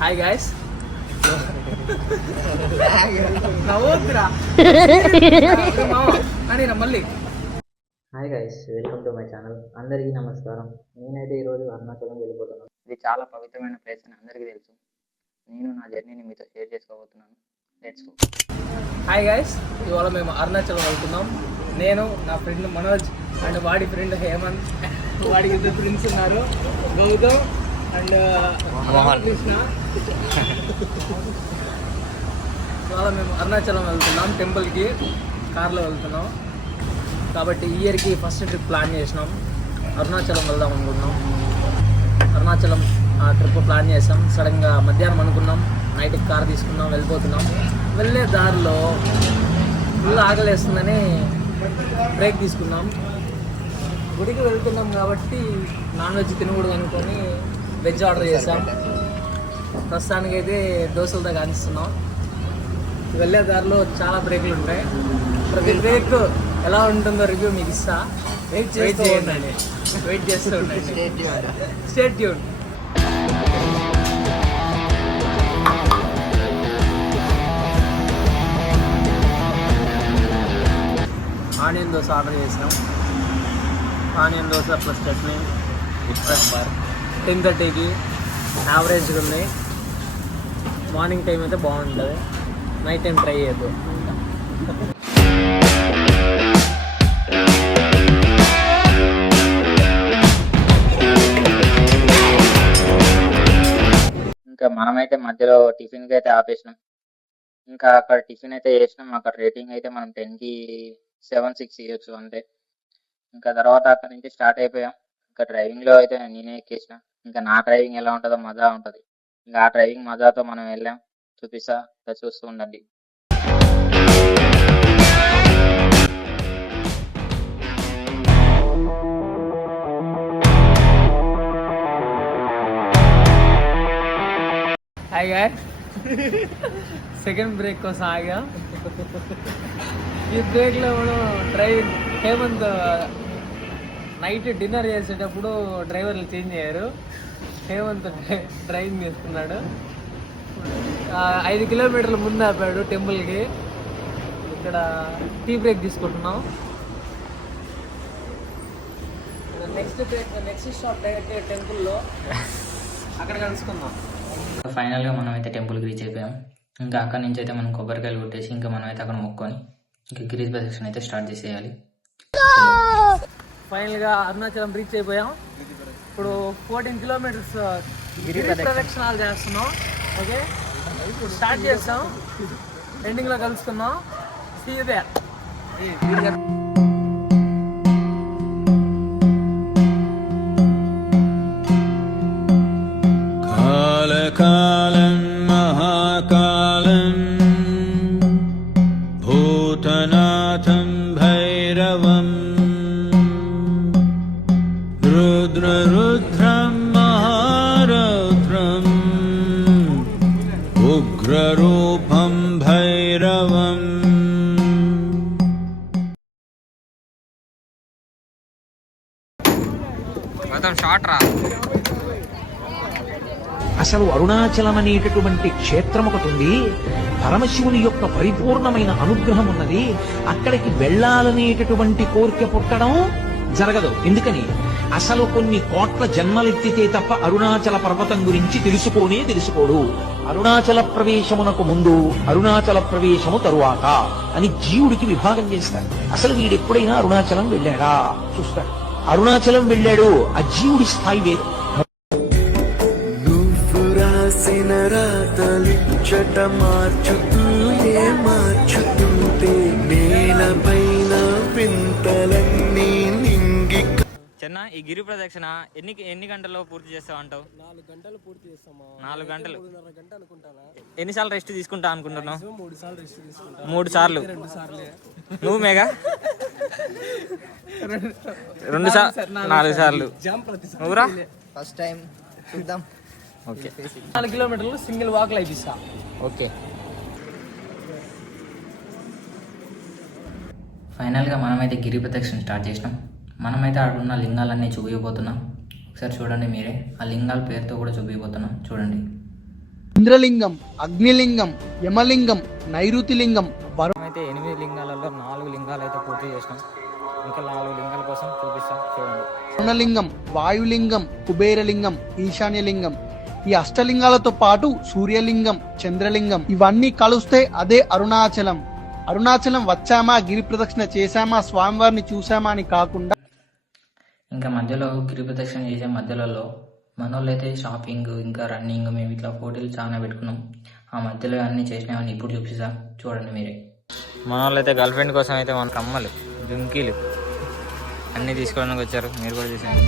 Hi guys, నవ్వొద్దురా కానీ మళ్ళీ. Hi guys, welcome to my channel. అందరికీ నమస్కారం. నేనైతే ఈరోజు అరుణాచలం వెళ్ళిపోతున్నాను. ఇది చాలా పవిత్రమైన ప్లేస్ అని అందరికీ తెలుసు. నేను నా జర్నీని మీతో షేర్ చేసుకోబోతున్నాను. Let's go. హాయ్ గాయస్, ఇవాళ మేము అరుణాచలం వెళ్తున్నాం. నేను, నా ఫ్రెండ్ మనోజ్ అండ్ వాడి ఫ్రెండ్ హేమంత్. వాడికి ఇద్దరు ఫ్రెండ్స్ ఉన్నారు, గౌతమ్ అండ్ కృష్ణ. ఇవాళ మేము అరుణాచలం వెళ్తున్నాం, టెంపుల్కి కార్లో వెళ్తున్నాం. కాబట్టి ఈ ఇయర్కి ఫస్ట్ ట్రిప్ ప్లాన్ చేసినాం, అరుణాచలం వెళ్దాం అనుకున్నాం. అరుణాచలం ఆ ట్రిప్ ప్లాన్ చేసాం. సడన్గా మధ్యాహ్నం అనుకున్నాం, నైట్కి కార్ తీసుకున్నాం, వెళ్ళిపోతున్నాం. వెళ్ళే దారిలో ఫుల్ ఆకలేస్తుందని బ్రేక్ తీసుకున్నాం. గుడికి వెళ్తున్నాం కాబట్టి నాన్ వెజ్ తినకూడదు అనుకొని వెజ్ ఆర్డర్ చేసాం. ప్రస్తుతానికైతే దోశలతో కానిస్తున్నాం. వెళ్ళే దారిలో చాలా బ్రేక్లు ఉంటాయి. ప్రతి బ్రేక్ ఎలా ఉంటుందో రివ్యూ మీకు ఇస్తా. వెయిట్ చేయండి, వెయిట్ చేస్తూ ఉండండి. Stay tune. Onion dosa order చేసినాం. ఆనియన్ దోశ ప్లస్ చట్నీ 10:30కి యావరేజ్గా ఉంది. మార్నింగ్ టైం అయితే బాగుంటుంది, నైట్ టైం ట్రై చేయొద్దు. ఇంకా మనమైతే మధ్యలో టిఫిన్కి అయితే ఆపేసినాం. ఇంకా అక్కడ టిఫిన్ అయితే చేసినాం. అక్కడ రేటింగ్ అయితే మనం 10కి 7-6 ఇవ్వచ్చు అంతే. ఇంకా తర్వాత అక్కడ నుంచి స్టార్ట్ అయిపోయాం. ఇంకా డ్రైవింగ్లో అయితే నేనే ఎక్కేసిన. ఇంకా నా డ్రైవింగ్ ఎలా ఉంటుందో మజా ఉంటుంది. ఇంకా ఆ డ్రైవింగ్ మజాతో మనం వెళ్ళాం, చూపిస్తా, చూస్తూ ఉండండి. హాయ్ గాయ్, సెకండ్ బ్రేక్ కోసం ఆగా. ఈ బ్రేక్లో మనం డ్రైవింగ్ హేమంత్ నైట్ డిన్నర్ చేసేటప్పుడు డ్రైవర్లు చేంజ్ అయ్యారు. హేమంత్ డ్రైవింగ్ చేస్తున్నాడు. 5 కిలోమీటర్ల ముందు ఆపాడు టెంపుల్కి. ఇక్కడ టీ బ్రేక్ తీసుకుంటున్నాం. నెక్స్ట్ స్టాప్ డైరెక్ట్ టెంపుల్లో, అక్కడ కలుసుకుందాం. ఫైనల్గా మనం అయితే టెంపుల్కి రీచ్ అయిపోయాం. ఇంకా అక్కడ నుంచి అయితే మనం కొబ్బరికాయలు కొట్టేసి ఇంకా మనం అయితే అక్కడ మొక్కొని ఇంకా గిరీష్ ప్రదక్షిణ అయితే స్టార్ట్ చేసేయాలి. ఫైనల్గా అరుణాచలం రీచ్ అయిపోయాం. ఇప్పుడు 14 కిలోమీటర్స్ గిరి ప్రదక్షిణాలు చేస్తున్నాం. ఓకే, స్టార్ట్ చేస్తాం, ఎండింగ్లో కలుసుకుందాం. See you there. కాలకాలం మహాకాలం భూతనాథం భైరవం రుద్రం మహారౌద్రం ఉగ్రరూపం భైరవం. అసలు అరుణాచలం అనేటటువంటి క్షేత్రం ఒకటి ఉంది. పరమశివుని యొక్క పరిపూర్ణమైన అనుగ్రహం ఉన్నది. అక్కడికి వెళ్ళాలనేటటువంటి కోరిక పుట్టడం జరగదు. ఎందుకని? అసలు కొన్ని కోట్ల జన్మలెత్తితే తప్ప అరుణాచల పర్వతం గురించి తెలుసుకోడు. అరుణాచల ప్రవేశమునకు ముందు, అరుణాచల ప్రవేశము తరువాత అని జీవుడికి విభాగం చేస్తారు. అసలు వీడెప్పుడైనా అరుణాచలం వెళ్ళాడా చూస్తాడు. అరుణాచలం వెళ్ళాడు, ఆ జీవుడి స్థాయి వేరు. రాసిన రాతలిచ్చట మార్చుతుంటే నేలపైన పింతలన్నీ నింగి. చిన్న, ఈ గిరి ప్రదక్షిణ ఎన్ని గంటల్లో పూర్తి చేస్తావు అంటావు? 4 గంటలు పూర్తి చేస్తామా? 4 గంటలు. 3.5 గంట అనుకుంటానా? ఎన్నిసార్లు రెస్ట్ తీసుకుంటా అనుకుంటున్నావు? 3 సార్లు రెస్ట్ తీసుకుంటా. 3 సార్లు. 2 సార్లే. నువ్వు మేఘా? 2 సార్లు, 4 సార్లు. నువ్వురా? ఫస్ట్ టైం చూద్దాం. ఓకే, 4 కిలోమీటర్లు సింగిల్ వాక్ అయిపిస్తా. ఓకే. ఫైనల్గా మనమైతే గిరి ప్రదక్షిణ స్టార్ట్ చేసినాం. మనమైతే అక్కడ ఉన్న లింగాలన్నీ చూపించబోతున్నాం. ఒకసారి చూడండి మీరే, ఆ లింగాల పేరుతో కూడా చూపించబోతున్నాం. చూడండి. ఇంద్రలింగం, అగ్నిలింగం, యమలింగం, నైరుతిలింగం, అయితే 8 లింగాలలో 4 లింగాలు అయితే పూర్తి చేసినాం. ఇంకా 4 లింగాల కోసం చూపిస్తాం చూడండి. వరుణలింగం, వాయులింగం, కుబేరలింగం, ఈశాన్యలింగం. ఈ అష్టలింగాలతో పాటు సూర్యలింగం, చంద్రలింగం ఇవన్నీ కలిస్తే అదే అరుణాచలం. అరుణాచలం వచ్చామా, గిరి ప్రదక్షిణ చేశామా, స్వామివారిని చూసామా అని కాకుండా ఇంకా మధ్యలో గిరి ప్రదక్షిణ చేసే మధ్యలో మనోళ్ళు అయితే షాపింగ్ ఇంకా రన్నింగ్ మేము ఇట్లా పోటీలు చాలా పెట్టుకున్నాం. ఆ మధ్యలో అన్నీ చేసినామని ఇప్పుడు చూపిస్తా చూడండి మీరే. మన వాళ్ళు అయితే గర్ల్ ఫ్రెండ్ కోసం అయితే మన కమ్మలు జుంకీలు అన్నీ తీసుకోవడానికి వచ్చారు. మీరు కూడా చూసాను.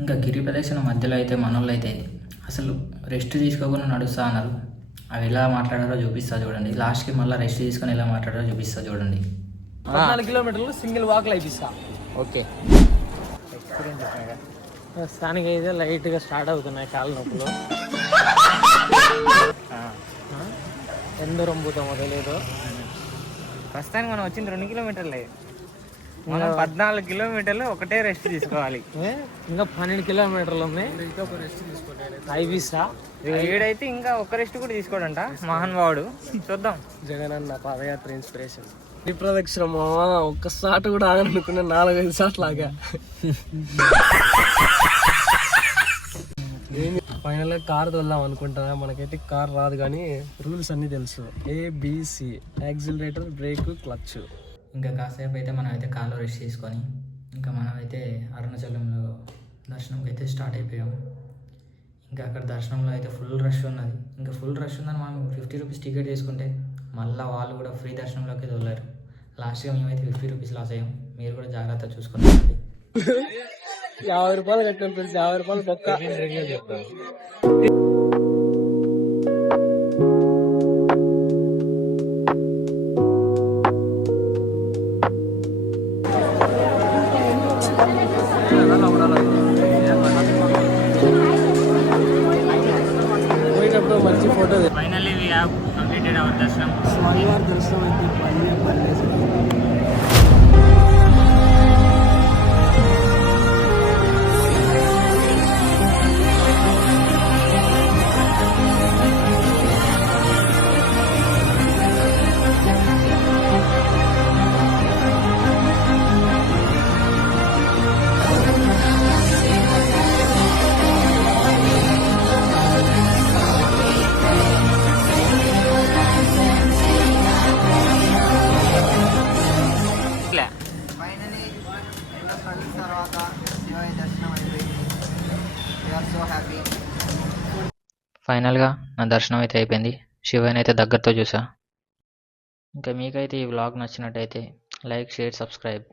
ఇంకా గిరి ప్రదక్షిణ మధ్యలో అయితే మనోళ్ళు అయితే అసలు రెస్ట్ తీసుకోకుండా నడుస్తా అన్నారు. అవి ఎలా మాట్లాడారో చూపిస్తా చూడండి. లాస్ట్కి మళ్ళీ రెస్ట్ తీసుకొని ఎలా మాట్లాడారో చూపిస్తా చూడండి. 14 కిలోమీటర్లు సింగిల్ వాక్లో అయిపిస్తా. ఓకే, ప్రస్తుతానికి అయితే లైట్గా స్టార్ట్ అవుతున్నాయి కాళ్ళ నొప్పులు. ఎంత రొంపుతామో తెలియదు. ప్రస్తుతానికి మనం వచ్చింది 2 కిలోమీటర్లే. మనం 14 కిలోమీటర్లు ఒకటే రెస్ట్ తీసుకోవాలి. ఇంకా 12 కిలోమీటర్లు ఉన్నాయి. అయిపిస్తా. వీడైతే ఇంకా ఒక్క రెస్ట్ కూడా తీసుకోడంట మహానుభావుడు. చూద్దాం. జగన్ అన్న పాదయాత్ర ఇన్స్పిరేషన్. ఈ ప్రదక్షిణ ఒక్కసారి కూడా ఆగనుకున్నా 4-5 సార్లు ఆగా. ఫైనల్ గా కార్ వెళ్దాం అనుకుంటున్నా. మనకైతే కార్ రాదు కానీ రూల్స్ అన్ని తెలుసు. ABC accelerator, break, clutch. ఇంకా కాసేపు అయితే మనం అయితే కార్లో రెస్ట్ తీసుకొని ఇంకా మనం అయితే అరుణాచలంలో దర్శనంకి అయితే స్టార్ట్ అయిపోయాం. ఇంకా అక్కడ దర్శనంలో అయితే ఫుల్ రష్ ఉన్నది. ఇంకా ఫుల్ రష్ ఉందని మనం 50 రూపీస్ టికెట్ తీసుకుంటే మళ్ళీ వాళ్ళు కూడా ఫ్రీ దర్శనంలోకి వెళ్ళారు. లాస్ట్గా మేమైతే 50 రూపీస్ లాస్ అయ్యాం. మీరు కూడా జాగ్రత్త చూసుకోండి. 50 రూపాయలు కట్టిన 50 రూపాయలు పక్క. పోయినప్పుడు మంచి photo. Finally we have completed our darshanam. స్వామివారి దర్శనం అయితే పల్లె. ఫైనలీ ఎన్నో స్ట్రగుల్స్ తర్వాత శివయ్య దర్శనం అయిపోయింది. We are so happy. ఫైనల్గా నా దర్శనం అయితే అయిపోయింది. శివయ్యని అయితే దగ్గరతో చూసా. ఇంకా మీకైతే ఈ వ్లాగ్ నచ్చినట్టయితే లైక్, షేర్, సబ్స్క్రైబ్.